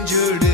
injured.